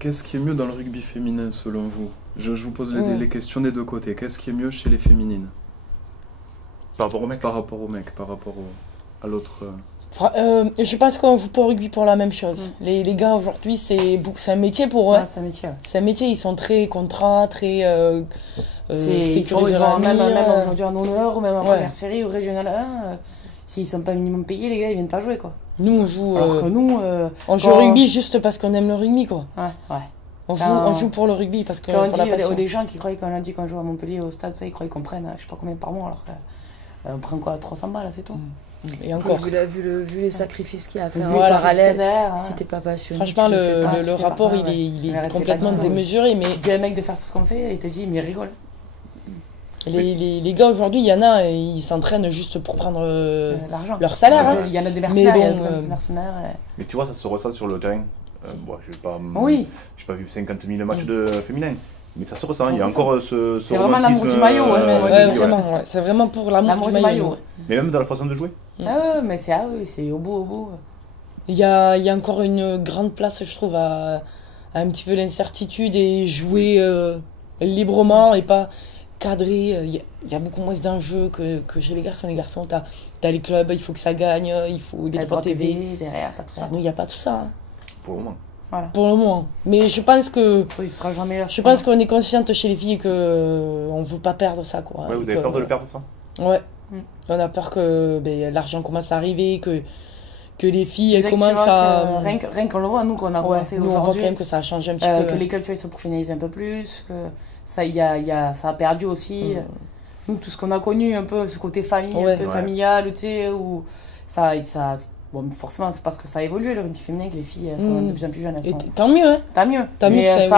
qu'est-ce qui est mieux dans le rugby féminin selon vous? Je vous pose les questions des deux côtés. Qu'est-ce qui est mieux chez les féminines? Par rapport aux mecs? Par rapport aux mecs, à l'autre. Je pense qu'on joue pas au rugby pour la même chose. Les gars aujourd'hui, c'est un métier pour eux. Ouais, c'est un métier. C'est un métier, ils sont très contrats, très. Ils vont même aujourd'hui en honneur ou même en première série ou régional 1. S'ils sont pas minimum payés, les gars, ils viennent pas jouer, quoi. Nous, on joue. Alors que nous. On joue au rugby juste parce qu'on aime le rugby, quoi. Ouais. On joue pour le rugby parce que. Quand on dit des gens qui croyaient qu'on a dit qu'on joue à Montpellier au stade, ça, ils croyaient qu'on prenne je sais pas combien par mois, alors qu'on prend quoi, 300 balles, c'est tout. Et encore. Vu les sacrifices qu'il y a à faire en parallèle, si t'es pas passionné. Franchement, le rapport, il est complètement démesuré. Mais tu dis à un mec de faire tout ce qu'on fait, il te dit, mais il rigole. Les gars aujourd'hui, il y en a, ils s'entraînent juste pour prendre leur salaire. Hein. Il y en a des mercenaires, il y a des mercenaires. Mais tu vois, ça se ressent sur le terrain. Oui. J'ai pas vu 50 000 matchs de féminin. Mais ça se ressent, il y a encore ce c'est vraiment l'amour du maillot. Vraiment, c'est vraiment pour l'amour du maillot. Mais même dans la façon de jouer. Mais c'est au bout. Il y a encore une grande place, je trouve, à un petit peu l'incertitude et jouer librement et pas cadré. Il y a beaucoup moins d'enjeux que chez les garçons. Les garçons, t'as les clubs, il faut que ça gagne, il faut des droits TV derrière, t'as tout ça. Nous, il n'y a pas tout ça. Hein. Pour le moment. Voilà. Pour le moment. Mais je pense que. Ça, il sera jamais là. Je pense qu'on est consciente chez les filles qu'on ne veut pas perdre ça, quoi. Ouais, vous avez peur de le perdre, ça? Ouais. On a peur que l'argent commence à arriver, que les filles elles commencent à. Rien qu'on le voit, nous, qu'on a commencé aujourd'hui. On voit quand même que ça a changé un petit peu. Que les clubs, tu vois, ils sont professionnalisés un peu plus, que ça, ça a perdu aussi. Nous, tout ce qu'on a connu, un peu ce côté famille, un peu familial, tu sais, où ça. Bon, forcément, c'est parce que ça a évolué le rugby féminin, que les filles sont de plus en plus jeunes. Tant mieux, hein. Tant mieux. Mais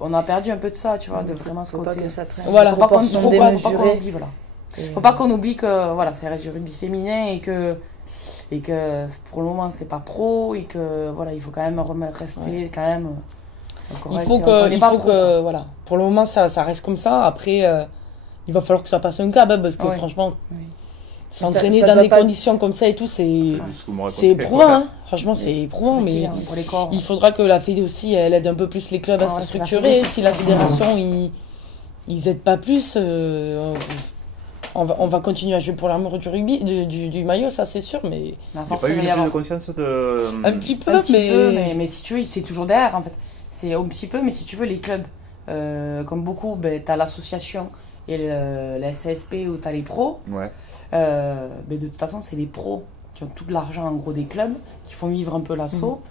on a perdu un peu de ça, tu vois, de vraiment ce côté. Voilà. Faut pas qu'on oublie, voilà. Faut pas qu'on oublie que voilà, ça reste du rugby féminin et que pour le moment c'est pas pro et que voilà, il faut quand même rester quand même correct. Il faut que voilà, pour le moment ça reste comme ça. Après il va falloir que ça passe un câble parce que franchement s'entraîner dans des conditions comme ça et tout, c'est éprouvant, hein. Franchement, c'est éprouvant, mais il faudra que la Fédé aussi, elle aide un peu plus les clubs à se structurer. Si la fédération, ils aident pas plus, on va continuer à jouer pour l'amour du rugby, du maillot, ça c'est sûr, mais... Il n'y a pas eu une prise de conscience de... Un petit peu, mais si tu veux, c'est toujours derrière, en fait. C'est un petit peu, mais si tu veux, les clubs, comme beaucoup, t'as l'association et la CSP où t'as les pros. Ouais. Mais de toute façon, c'est les pros qui ont tout l'argent en gros des clubs, qui font vivre un peu l'assaut.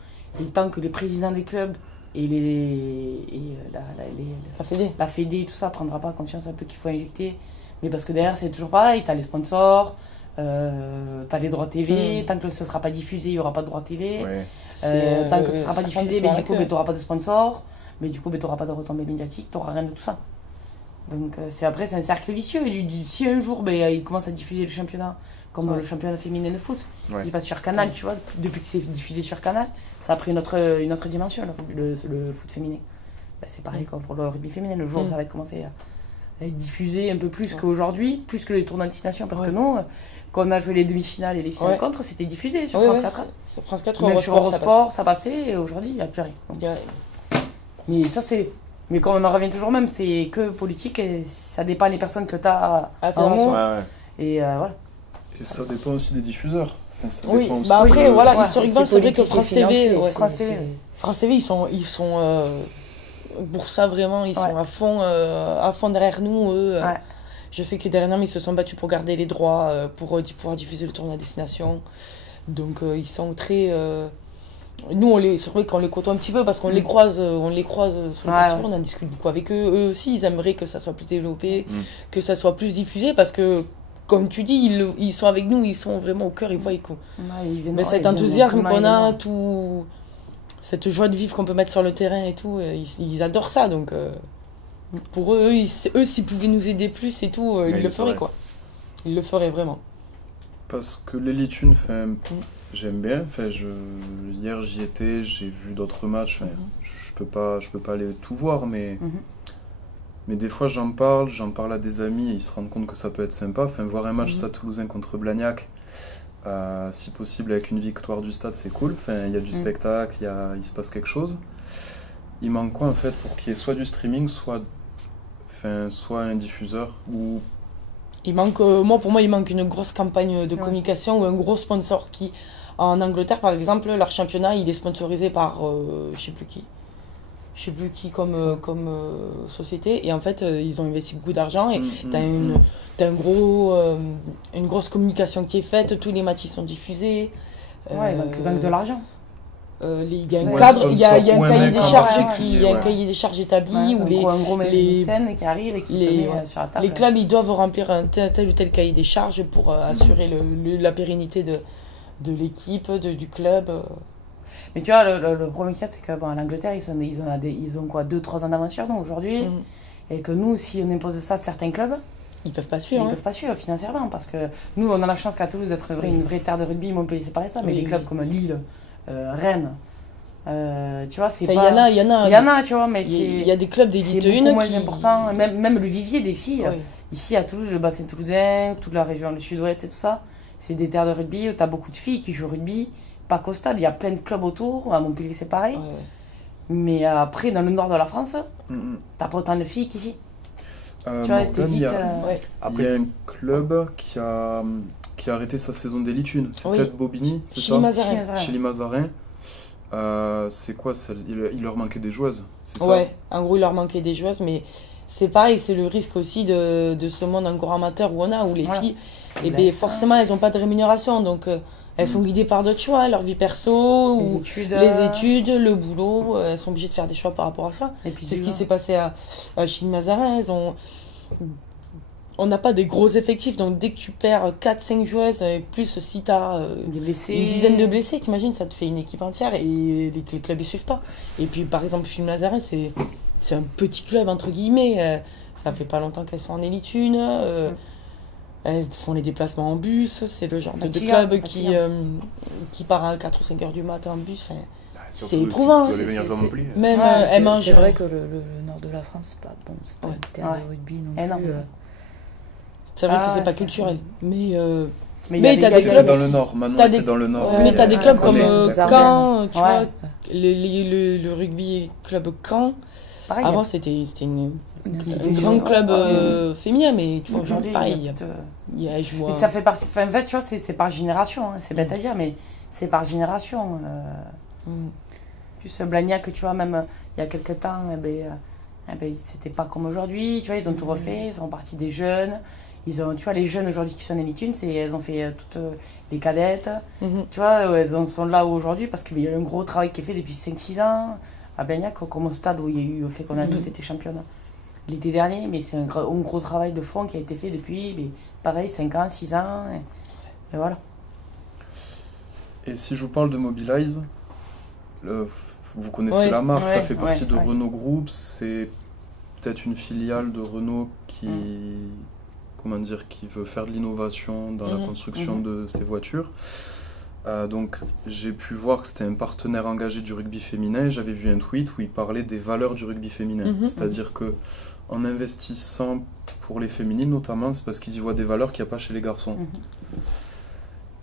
Et tant que les présidents des clubs et la Fédé et tout ça prendra pas conscience un peu qu'il faut injecter. Mais parce que derrière, c'est toujours pareil, t'as les sponsors, t'as les droits TV, tant que ce sera pas diffusé, il y aura pas de droits TV. Ouais. Tant que ce sera pas diffusé, mais du coup, t'auras pas de sponsors, mais du coup, t'auras pas de retombées médiatiques, t'auras rien de tout ça. Donc c'est un cercle vicieux. Si un jour il commence à diffuser le championnat, comme le championnat féminin de foot, il passe sur Canal, tu vois, depuis que c'est diffusé sur Canal, ça a pris une autre dimension, le foot féminin. C'est pareil comme pour le rugby féminin, le jour où ça va être commencé à être diffusé un peu plus qu'aujourd'hui, plus que les tournois de destination, parce que nous, quand on a joué les demi-finales et les finales contre, c'était diffusé sur France 4. Sur France 4, même sur Eurosport, ça passait, et aujourd'hui, il n'y a plus rien. Mais ça, c'est... Mais quand on en revient toujours même, c'est que politique et ça dépend des personnes que tu as à faire. Et voilà. Et ça dépend aussi des diffuseurs. Enfin, ça dépend aussi après, voilà, historiquement, c'est vrai que France TV, ils sont pour ça vraiment, ils sont à fond derrière nous. Je sais que dernièrement, ils se sont battus pour garder les droits, pour pouvoir diffuser le tournoi à destination. Donc, ils sont très... Nous, c'est vrai qu'on les côtoie un petit peu parce qu'on les croise sur le parcours, on en discute beaucoup avec eux. Eux aussi, ils aimeraient que ça soit plus développé, que ça soit plus diffusé parce que, comme tu dis, ils sont avec nous, ils sont vraiment au cœur, ils voient mais cet enthousiasme qu'on a, tout, cette joie de vivre qu'on peut mettre sur le terrain et tout, ils adorent ça. Donc, pour eux, s'ils pouvaient nous aider plus et tout, ils le feraient, quoi. Ils le feraient vraiment. Parce que l'Elite 1 fait j'aime bien, hier j'y étais, j'ai vu d'autres matchs, je peux pas aller tout voir, mais des fois j'en parle à des amis et ils se rendent compte que ça peut être sympa. Voir un match Stade Toulousain contre Blagnac, si possible avec une victoire du Stade, c'est cool. Il y a du spectacle, il se passe quelque chose. il manque quoi en fait pour qu'il y ait soit du streaming, soit un diffuseur ou... Il manque, pour moi, il manque une grosse campagne de communication ou un gros sponsor qui, en Angleterre, par exemple, leur championnat, il est sponsorisé par, je sais plus qui comme société. Et en fait, ils ont investi beaucoup d'argent et t'as une grosse communication qui est faite. Tous les matchs, ils sont diffusés. Ouais, il manque de l'argent. Il y a un cadre, il y a un cahier des charges un cahier des charges établi où un gros mécène qui arrive et qui te met sur la table. Les clubs ils doivent remplir un tel ou tel cahier des charges pour assurer la pérennité de l'équipe, du club. Mais tu vois, le premier cas, c'est que l'Angleterre, ils ont quoi, 2-3 ans d'avance sur nous aujourd'hui. Et que nous, si on impose ça à certains clubs, ils peuvent pas suivre. Ils peuvent pas suivre financièrement parce que nous, on a la chance qu'à Toulouse d'être une vraie terre de rugby. Montpellier, c'est pareil ça. Mais des clubs comme Lille, Rennes, tu vois, c'est pas... Il y en a, tu vois, mais il y a des clubs d'élite 1 c'est beaucoup moins important. Même le vivier des filles, ici à Toulouse, le bassin toulousain, toute la région, le sud-ouest et tout ça, c'est des terres de rugby où tu as beaucoup de filles qui jouent au rugby, pas qu'au stade, il y a plein de clubs autour, à Montpellier c'est pareil. Mais après, dans le nord de la France, t'as pas autant de filles qu'ici. Tu vois, il y a un club qui a arrêté sa saison d'élite 1. C'est peut-être Bobigny, c'est ça? Chili Mazarin. C'est quoi ça? Il leur manquait des joueuses, c'est ça? Ouais, en gros, il leur manquait des joueuses, mais c'est pareil, c'est le risque aussi de ce monde encore amateur où les filles, forcément, elles n'ont pas de rémunération, donc elles sont guidées par d'autres choix, leur vie perso, les études, le boulot, elles sont obligées de faire des choix par rapport à ça. C'est ce qui s'est passé à Chili Mazarin, on n'a pas des gros effectifs, donc dès que tu perds 4-5 joueuses, plus si tu as une dizaine de blessés, t'imagines, ça te fait une équipe entière et les clubs ils suivent pas. Et puis par exemple, chez Mazarin, c'est un petit club entre guillemets, ça fait pas longtemps qu'elles sont en élite 1, elles font les déplacements en bus, c'est le genre de club qui part à 4 ou 5 heures du matin en bus. C'est éprouvant. Même c'est vrai que le nord de la France, c'est pas une terre de rugby non plus. C'est vrai que c'est pas culturel, mais t'as des clubs dans le nord. Maintenant, t'es dans le nord. Mais t'as des clubs comme Caen, tu vois, le rugby club Caen. Avant, c'était un grand club féminin, mais tu vois, aujourd'hui, pareil. Mais ça fait partie. En fait, tu vois, c'est par génération. C'est bête à dire, mais c'est par génération. Plus Blagnac, tu vois, même il y a quelques temps, c'était pas comme aujourd'hui. Tu vois, ils ont tout refait. Ils sont partis des jeunes. Tu vois, les jeunes aujourd'hui qui sont en élite 1, elles ont fait toutes les cadettes. Tu vois, elles en sont là aujourd'hui parce qu'il y a eu un gros travail qui est fait depuis 5-6 ans à Blagnac, comme au stade où il y a eu le fait qu'on a toutes été championnes l'été dernier. Mais c'est un gros travail de fond qui a été fait depuis, pareil, 5 ans, 6 ans. Et voilà. Et si je vous parle de Mobilize, vous connaissez la marque, ça fait partie de Renault Group, c'est peut-être une filiale de Renault qui veut faire de l'innovation dans la construction de ses voitures. Donc j'ai pu voir que c'était un partenaire engagé du rugby féminin. J'avais vu un tweet où il parlait des valeurs du rugby féminin. C'est-à-dire que en investissant pour les féminines notamment, c'est parce qu'ils y voient des valeurs qu'il n'y a pas chez les garçons.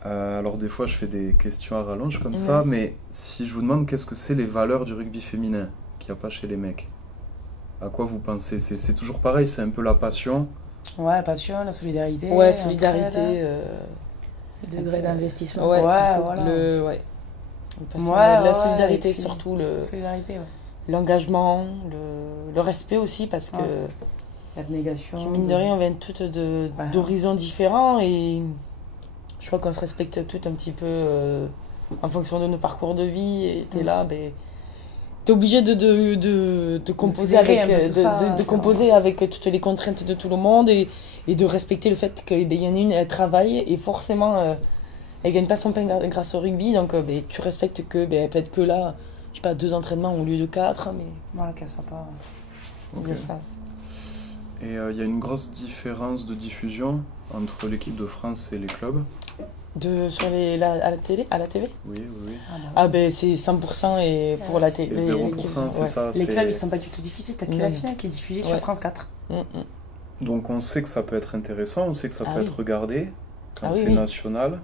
Alors des fois je fais des questions à rallonge comme ça, mais si je vous demande qu'est-ce que c'est les valeurs du rugby féminin qu'il n'y a pas chez les mecs, à quoi vous pensez? C'est toujours pareil, c'est un peu la passion. Ouais, passion, la solidarité. Ouais, solidarité. Le degré d'investissement. Voilà. La solidarité, surtout l'engagement, le respect aussi, parce que l'abnégation. Mine de rien, on vient toutes d'horizons différents et je crois qu'on se respecte toutes un petit peu en fonction de nos parcours de vie. Et t'es là, t'es obligé de composer avec toutes les contraintes de tout le monde et de respecter le fait qu'il y en a une, elle travaille et forcément elle gagne pas son pain grâce au rugby, donc tu respectes que elle peut être que là, je sais pas, 2 entraînements au lieu de 4, mais voilà, qu'elle soit pas. Okay. Ça. Et il y a une grosse différence de diffusion entre l'équipe de France et les clubs. À la télé, à la TV? Oui. C'est 100% et pour la télé. 0%, c'est ça. Les clubs, ils sont pas du tout diffusés. T'as que la finale qui est diffusée sur France 4. Donc on sait que ça peut être intéressant, on sait que ça peut être regardé quand c'est national.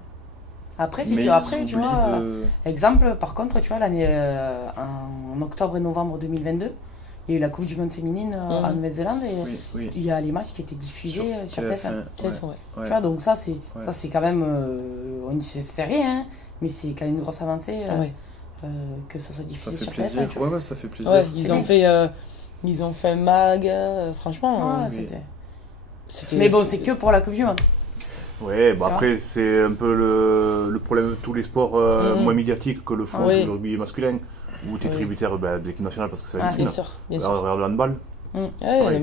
Après, tu vois, exemple, par contre, tu vois, l'année en octobre et novembre 2022, il y a eu la Coupe du Monde féminine en Nouvelle-Zélande et il y a les matchs qui étaient diffusés sur TF1. Tu vois, donc ça, c'est quand même, c'est rien, mais c'est quand même une grosse avancée que ça soit diffusé sur TF1. Ouais, ça fait plaisir. Ils ont fait mag, franchement. Mais bon, c'est que pour la Coupe du Monde. Ouais, bah après, c'est un peu le problème de tous les sports moins médiatiques que le foot, le rugby masculin, où tu es tributaire de l'équipe nationale parce que c'est la bien sûr. Regarde le handball. Mais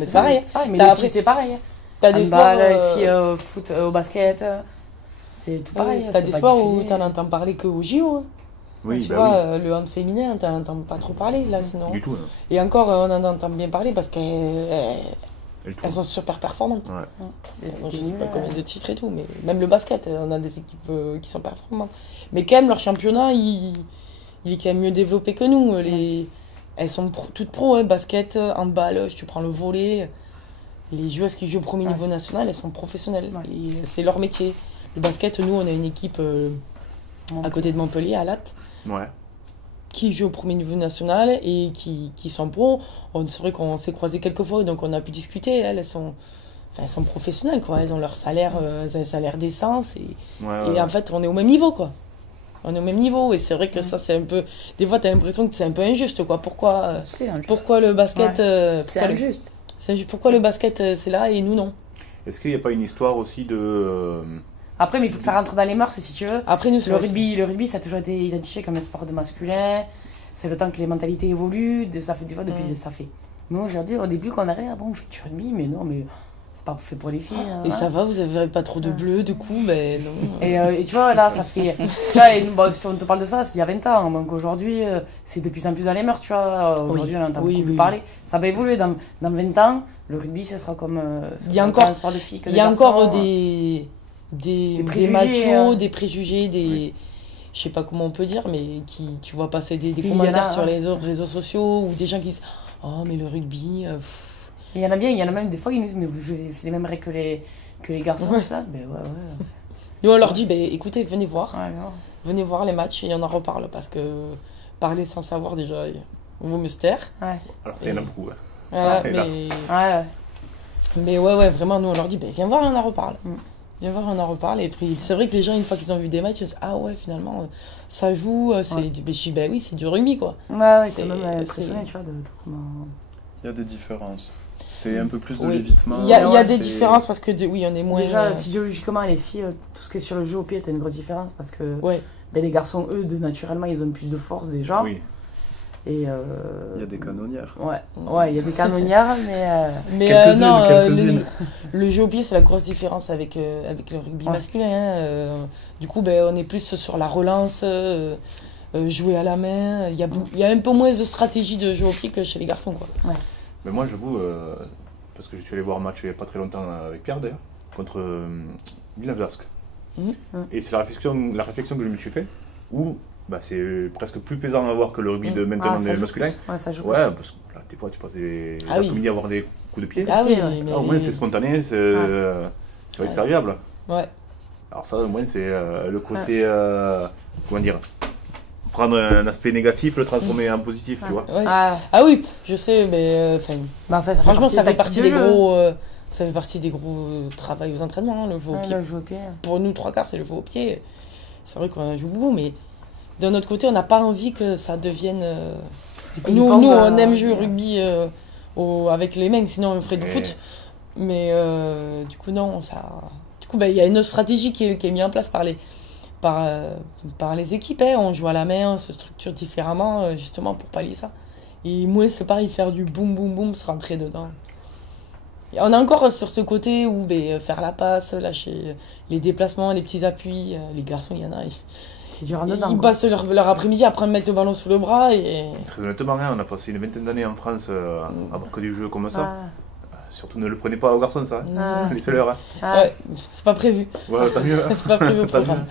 c'est pareil. Mais après, c'est pareil. T'as des sports, les filles foot, au basket, c'est tout pareil. T'as des sports où t'en entends parler que au JO. Oui, tu vois, le hand féminin, t'en entends pas trop parler là, sinon. Du tout. Et encore, on en entend bien parler parce qu'elles sont super performantes. Je sais pas combien de titres et tout, mais même le basket, on a des équipes qui sont performantes. Mais quand même, leur championnat, il est quand même mieux développé que nous. Elles sont toutes pro, basket, handball, je te prends le volley. Les joueuses qui jouent au premier niveau national, elles sont professionnelles. Et c'est leur métier. Le basket, nous, on a une équipe à côté de Montpellier, à Latte. Qui jouent au premier niveau national et qui sont pros. C'est vrai qu'on s'est croisés quelques fois, donc on a pu discuter. Elles sont professionnelles, quoi. Elles ont leur salaire, elles ont un salaire décent. Et en fait, on est au même niveau, quoi. On est au même niveau. Et c'est vrai que ça, c'est un peu... Des fois, tu as l'impression que c'est un peu injuste, quoi. Pourquoi le basket... c'est injuste. Pourquoi le basket, c'est là et nous, non? Est-ce qu'il n'y a pas une histoire aussi de... Après, mais il faut que ça rentre dans les mœurs, si tu veux. Après, nous, le rugby, ça a toujours été identifié comme un sport de masculin. C'est le temps que les mentalités évoluent. Ça fait des fois depuis ça fait. Nous, aujourd'hui, au début, quand on arrive, on fait du rugby, mais non, mais c'est pas fait pour les filles. Et ça va, vous avez pas trop de bleu, de coups, mais non. Et tu vois, là, ça fait. Tu vois, si on te parle de ça, c'est il y a 20 ans. Donc aujourd'hui, c'est de plus en plus dans les mœurs, tu vois. Aujourd'hui, on entend beaucoup parler. Ça va évoluer. Dans 20 ans, le rugby, ce sera comme. Il y a encore un sport de filles. Il y a encore des machos, des préjugés, je sais pas comment on peut dire, mais qui, tu vois passer des commentaires sur les réseaux sociaux ou des gens qui disent oh mais le rugby il y en a même des fois qui nous disent mais vous jouez c'est les mêmes règles que les garçons ça ben nous on leur dit écoutez venez voir les matchs et on en reparle parce que parler sans savoir déjà on vaut mieux se taire. Alors ça y en a beaucoup mais vraiment nous on leur dit viens voir et on en reparle. Viens voir, on en reparle. Et puis, c'est vrai que les gens, une fois qu'ils ont vu des matchs, ils disent ah ouais, finalement, ça joue. Oui, c'est du rugby, quoi. C'est même impressionnant, tu vois. Il y a des différences. C'est un peu plus de l'évitement. Il y a des différences parce que, on est moins. Déjà, physiologiquement, les filles, tout ce qui est sur le jeu au pied, t'as une grosse différence parce que les garçons, eux, naturellement, ils ont plus de force déjà. Oui. Et il y a des canonnières. Il y a des canonnières, mais quelques-unes. Le jeu au pied, c'est la grosse différence avec le rugby masculin. Du coup, on est plus sur la relance, jouer à la main. Il y a un peu moins de stratégie de jeu au pied que chez les garçons, quoi. Mais moi, j'avoue, parce que je suis allé voir un match il n'y a pas très longtemps avec Pierre, d'ailleurs, contre Villeneuve-d'Ascq. Et c'est la réflexion que je me suis fait, où c'est presque plus plaisant à voir que le rugby de maintenant des masculins. Ça joue parce que là, des fois, tu passes l'après-midi à avoir des coups de pied. Au moins, c'est spontané, c'est vrai que c'est agréable. Alors ça, au moins, c'est le côté, comment dire, prendre un aspect négatif, le transformer en positif, tu vois. Oui, je sais, mais franchement, ça fait partie des gros... ça fait partie des gros travails aux entraînements, le jeu au pied. Pour nous, 3/4, c'est le jeu au pied. C'est vrai qu'on joue beaucoup, mais d'un autre côté, on n'a pas envie que ça devienne... Nous, on aime jouer au rugby avec les mains, sinon on ferait du foot. Mais du coup, non, ça... Du coup, il y a une autre stratégie qui est mise en place par les équipes. On joue à la main, on se structure différemment, justement, pour pallier ça. Et moi, c'est pareil, faire du boum, boum, boum, se rentrer dedans. Et on est encore sur ce côté où faire la passe, lâcher les déplacements, les petits appuis. Les garçons, il y en a... C'est dur en dedans. Ils passent leur après-midi après mettre le ballon sous le bras et... Très honnêtement, on a passé une vingtaine d'années en France à avoir que des jeux comme ça. Surtout ne le prenez pas aux garçons, ça. Les seuls. C'est pas prévu. Tant mieux. C'est pas prévu au programme.